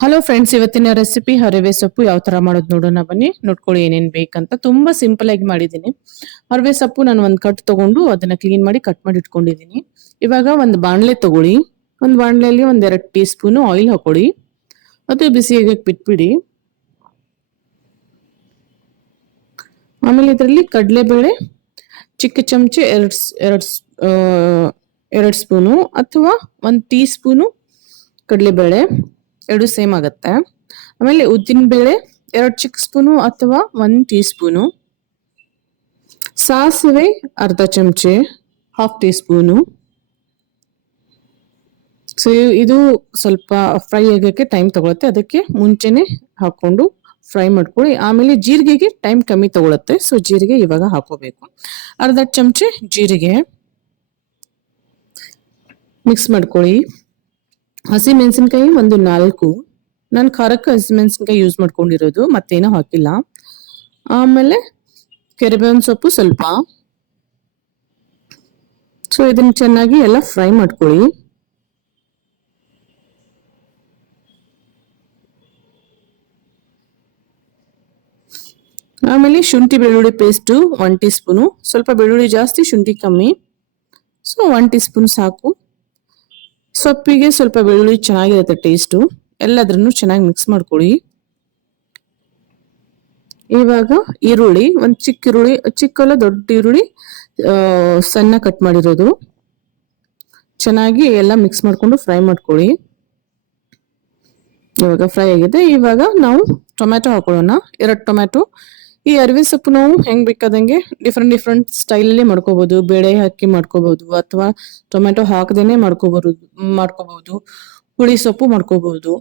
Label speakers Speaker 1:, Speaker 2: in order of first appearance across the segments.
Speaker 1: Hello friends ಇವತ್ತಿನ recipe ಹರಿವೆ ಸೊಪ್ಪು ಯಾವ ತರ ಮಾಡೋದು ನೋಡೋಣ, ಬನ್ನಿ. ನೋಡ್ಕೊಳ್ಳಿ ಏನೇನು ಬೇಕಂತ. ತುಂಬಾ ಸಿಂಪಲ್ ಆಗಿ ಮಾಡಿದ್ದೀನಿ. ಹರಿವೆ ಸೊಪ್ಪು ನಾನು ಒಂದು ಕಟ್ ತಗೊಂಡು ಅದನ್ನ ಕ್ಲೀನ್ ಮಾಡಿ ಕಟ್ ಮಾಡಿ ಇಟ್ಕೊಂಡಿದ್ದೀನಿ. ಇವಾಗ ಒಂದು ಬಾಣಲೆ ತಗೊಳ್ಳಿ. ಒಂದು ಬಾಣಲೆಯಲ್ಲಿ ಒಂದ್ ಎರಡು ಟೀ ಸ್ಪೂನು ಆಯಿಲ್ ಹಾಕೊಳ್ಳಿ. ಅದು ಬಿಸಿ ಆಗಕ್ಕೆ ಬಿಟ್ಬಿಡಿ. ಆಮೇಲೆ ಇದರಲ್ಲಿ ಕಡಲೆಬೇಳೆ, ಚಿಕ್ಕ ಚಮಚ ಎರಡು ಎರಡು ಎರಡು ಸ್ಪೂನು ಅಥವಾ ಒಂದು ಟೀ ಸ್ಪೂನು ಕಡಲೆಬೇಳೆ ಎರಡು ಸೇಮ್ ಆಗುತ್ತೆ. ಆಮೇಲೆ ಉದ್ದಿನ ಬೇಳೆ ಎರಡು ಚಿಕ್ಕ ಸ್ಪೂನು ಅಥವಾ ಒಂದ್ ಟೀ ಸ್ಪೂನು ಸಾಸಿವೆ ಅರ್ಧ ಚಮಚೆ ಹಾಫ್ ಟೀ ಸ್ಪೂನು ಸೊ ಇದು ಸ್ವಲ್ಪ ಫ್ರೈ ಆಗೋಕ್ಕೆ ಟೈಮ್ ತಗೊಳತ್ತೆ. ಅದಕ್ಕೆ ಮುಂಚೆನೆ ಹಾಕೊಂಡು ಫ್ರೈ ಮಾಡ್ಕೊಳ್ಳಿ. ಆಮೇಲೆ ಜೀರಿಗೆಗೆ ಟೈಮ್ ಕಮ್ಮಿ ತಗೊಳತ್ತೆ. ಸೊ ಜೀರಿಗೆ ಇವಾಗ ಹಾಕೋಬೇಕು. ಅರ್ಧ ಚಮಚೆ ಜೀರಿಗೆ. ಮಿಕ್ಸ್ ಮಾಡ್ಕೊಳ್ಳಿ. ಹಸಿ ಮೆಣಸಿನ್ಕಾಯಿ ಒಂದು ನಾಲ್ಕು. ನಾನು ಖಾರಕ್ಕೆ ಹಸಿ ಮೆಣಸಿನ್ಕಾಯಿ ಯೂಸ್ ಮಾಡ್ಕೊಂಡಿರೋದು, ಮತ್ತೇನೋ ಹಾಕಿಲ್ಲ. ಆಮೇಲೆ ಕೆರೆಬೇವಿನ ಸೊಪ್ಪು ಸ್ವಲ್ಪ. ಸೊ ಇದನ್ನ ಚೆನ್ನಾಗಿ ಎಲ್ಲ ಫ್ರೈ ಮಾಡ್ಕೊಳ್ಳಿ. ಆಮೇಲೆ ಶುಂಠಿ ಬೆಳ್ಳುಳ್ಳಿ ಪೇಸ್ಟು ಒನ್ ಟೀ ಸ್ಪೂನು ಸ್ವಲ್ಪ ಬೆಳ್ಳುಳ್ಳಿ ಜಾಸ್ತಿ, ಶುಂಠಿ ಕಮ್ಮಿ. ಸೊ ಒನ್ ಟೀ ಸ್ಪೂನ್ ಸಾಕು. ಸೊಪ್ಪಿಗೆ ಸ್ವಲ್ಪ ಬೆಳ್ಳುಳ್ಳಿ ಚೆನ್ನಾಗಿರುತ್ತೆ ಟೇಸ್ಟು ಎಲ್ಲದ್ರನ್ನು ಚೆನ್ನಾಗಿ ಮಿಕ್ಸ್ ಮಾಡ್ಕೊಳ್ಳಿ. ಇವಾಗ ಈರುಳ್ಳಿ, ಒಂದು ಚಿಕ್ಕ ಈರುಳ್ಳಿ ಚಿಕ್ಕಲ್ಲ ದೊಡ್ಡ ಈರುಳ್ಳಿ ಸಣ್ಣ ಕಟ್ ಮಾಡಿರೋದು. ಚೆನ್ನಾಗಿ ಎಲ್ಲ ಮಿಕ್ಸ್ ಮಾಡ್ಕೊಂಡು ಫ್ರೈ ಮಾಡ್ಕೊಳ್ಳಿ. ಇವಾಗ ಫ್ರೈ ಆಗಿದೆ. ಇವಾಗ ನಾವು ಟೊಮ್ಯಾಟೊ ಹಾಕೊಳ್ಳೋಣ. ಎರಡು ಟೊಮ್ಯಾಟೊ ಈ ಅರಿವೆ ಸೊಪ್ಪು ನಾವು ಹೆಂಗ್ ಬೇಕಾದಂಗೆ ಡಿಫ್ರೆಂಟ್ ಡಿಫ್ರೆಂಟ್ ಸ್ಟೈಲಲ್ಲಿ ಮಾಡ್ಕೋಬಹುದು ಬೇಳೆ ಹಾಕಿ ಮಾಡ್ಕೋಬಹುದು ಅಥವಾ ಟೊಮೆಟೊ ಹಾಕದೇನೆ ಮಾಡ್ಕೋಬಹುದು ಮಾಡ್ಕೋಬಹುದು ಹುಳಿ ಸೊಪ್ಪು ಮಾಡ್ಕೋಬಹುದು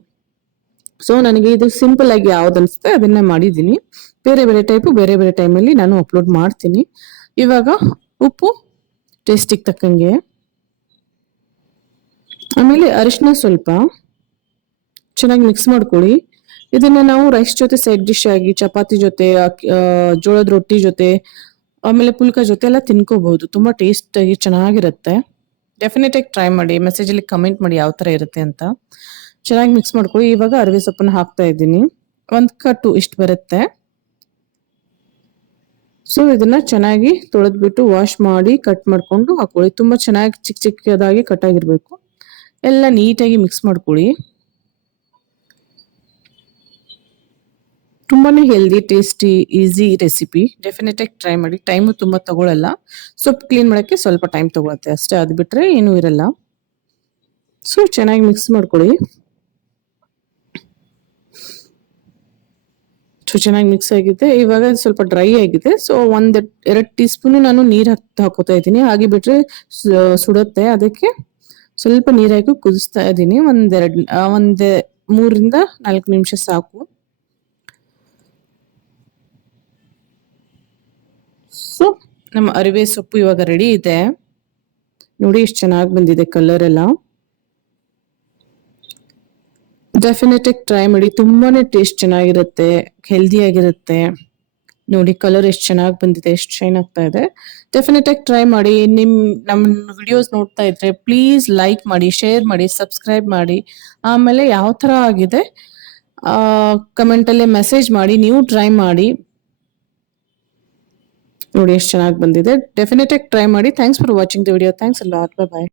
Speaker 1: ಸೊ ನನಗೆ ಇದು ಸಿಂಪಲ್ ಆಗಿ ಯಾವ್ದು ಅನ್ಸುತ್ತೆ ಅದನ್ನ ಮಾಡಿದ್ದೀನಿ. ಬೇರೆ ಬೇರೆ ಟೈಪು ಬೇರೆ ಬೇರೆ ಟೈಮಲ್ಲಿ ನಾನು ಅಪ್ಲೋಡ್ ಮಾಡ್ತೀನಿ. ಇವಾಗ ಉಪ್ಪು ಟೇಸ್ಟಿಗೆ ತಕ್ಕಂಗೆ. ಆಮೇಲೆ ಅರಿಶಿನ ಸ್ವಲ್ಪ ಚೆನ್ನಾಗಿ ಮಿಕ್ಸ್ ಮಾಡ್ಕೊಳ್ಳಿ. ಇದನ್ನ ನಾವು ರೈಸ್ ಜೊತೆ ಸೈಡ್ ಡಿಶ್ ಆಗಿ, ಚಪಾತಿ ಜೊತೆ ಜೋಳದ ರೊಟ್ಟಿ ಜೊತೆ, ಆಮೇಲೆ ಪುಲ್ಕ ಜೊತೆ ಎಲ್ಲ ತಿನ್ಕೋಬಹುದು. ತುಂಬಾ ಟೇಸ್ಟ್ ಆಗಿ ಚೆನ್ನಾಗಿರುತ್ತೆ. ಡೆಫಿನೆಟ್ ಆಗಿ ಟ್ರೈ ಮಾಡಿ ಮೆಸೇಜ್ ಅಲ್ಲಿ ಕಮೆಂಟ್ ಮಾಡಿ ಯಾವ ತರ ಇರುತ್ತೆ ಅಂತ. ಚೆನ್ನಾಗಿ ಮಿಕ್ಸ್ ಮಾಡ್ಕೊಳ್ಳಿ. ಇವಾಗ ಅರವಿ ಸೊಪ್ಪನ್ನ ಹಾಕ್ತಾ ಇದ್ದೀನಿ. ಒಂದ್ ಕಟ್ಟು ಇಷ್ಟು ಬರುತ್ತೆ. ಸೊ ಇದನ್ನ ಚೆನ್ನಾಗಿ ತೊಳೆದ್ಬಿಟ್ಟು ವಾಶ್ ಮಾಡಿ ಕಟ್ ಮಾಡ್ಕೊಂಡು ಹಾಕೊಳ್ಳಿ. ತುಂಬಾ ಚೆನ್ನಾಗಿ ಚಿಕ್ಕ ಚಿಕ್ಕದಾಗಿ ಕಟ್ ಆಗಿರ್ಬೇಕು. ಎಲ್ಲ ನೀಟಾಗಿ ಮಿಕ್ಸ್ ಮಾಡ್ಕೊಳ್ಳಿ. ತುಂಬಾನೇ healthy tasty easy recipe definite ಆಗಿ ಟ್ರೈ ಮಾಡಿ. ಟೈಮು ತುಂಬ ತಗೊಳ್ಳಲ್ಲ ಸೊಪ್ಪು ಕ್ಲೀನ್ ಮಾಡೋಕ್ಕೆ ಸ್ವಲ್ಪ ಟೈಮ್ ತಗೊಳತ್ತೆ. ಅಷ್ಟೇ ಅದು ಬಿಟ್ಟರೆ ಏನೂ ಇರಲ್ಲ. ಸೊ ಚೆನ್ನಾಗಿ ಮಿಕ್ಸ್ ಮಾಡ್ಕೊಳ್ಳಿ. ಸೊ ಚೆನ್ನಾಗಿ ಮಿಕ್ಸ್ ಆಗಿದೆ. ಇವಾಗ ಸ್ವಲ್ಪ ಡ್ರೈ ಆಗಿದೆ. ಸೊ ಒಂದು ಎರಡು ಟೀ ಸ್ಪೂನು ನಾನು ನೀರು ಹಾಕ್ತಾ ಹಾಕೋತಾ ಇದ್ದೀನಿ. ಹಾಗೆ ಬಿಟ್ರೆ ಸುಡುತ್ತೆ. ಅದಕ್ಕೆ ಸ್ವಲ್ಪ ನೀರು ಹಾಕಿ ಕುದಿಸ್ತಾ ಇದ್ದೀನಿ. ಒಂದೆರಡು ಒಂದು ಮೂರಿಂದ ನಾಲ್ಕು ನಿಮಿಷ ಸಾಕು. ಸೊ ನಮ್ಮ ಅರಿವೆ ಸೊಪ್ಪು ಇವಾಗ ರೆಡಿ ಇದೆ. ನೋಡಿ ಎಷ್ಟು ಚೆನ್ನಾಗಿ ಬಂದಿದೆ ಕಲರ್ ಎಲ್ಲ. ಡೆಫಿನೆಟ್ ಟ್ರೈ ಮಾಡಿ, ತುಂಬಾನೇ ಟೇಸ್ಟ್ ಚೆನ್ನಾಗಿರುತ್ತೆ ಹೆಲ್ದಿ ಆಗಿರುತ್ತೆ. ನೋಡಿ ಕಲರ್ ಎಷ್ಟು ಚೆನ್ನಾಗಿ ಬಂದಿದೆ, ಎಷ್ಟು ಶೈನ್ ಆಗ್ತಾ ಇದೆ. ಡೆಫಿನೆಟ್ ಟ್ರೈ ಮಾಡಿ, ನಿಮ್ ನಮ್ಮ ವಿಡಿಯೋಸ್ ನೋಡ್ತಾ ಇದ್ರೆ ಪ್ಲೀಸ್ ಲೈಕ್ ಮಾಡಿ ಶೇರ್ ಮಾಡಿ ಸಬ್ಸ್ಕ್ರೈಬ್ ಮಾಡಿ. ಆಮೇಲೆ ಯಾವ ತರ ಆಗಿದೆ ಕಮೆಂಟಲ್ಲೇ ಮೆಸೇಜ್ ಮಾಡಿ, ನೀವು ಟ್ರೈ ಮಾಡಿ. ನೋಡಿ, ಎಷ್ಟು ಚೆನ್ನಾಗಿ ಬಂದಿದೆ. ಡೆಫಿನೆಟ್ ಆಗಿ ಟ್ರೈ ಮಾಡಿ. Thanks for watching the video thanks ಅಲ್ಲ ಬಾಯ್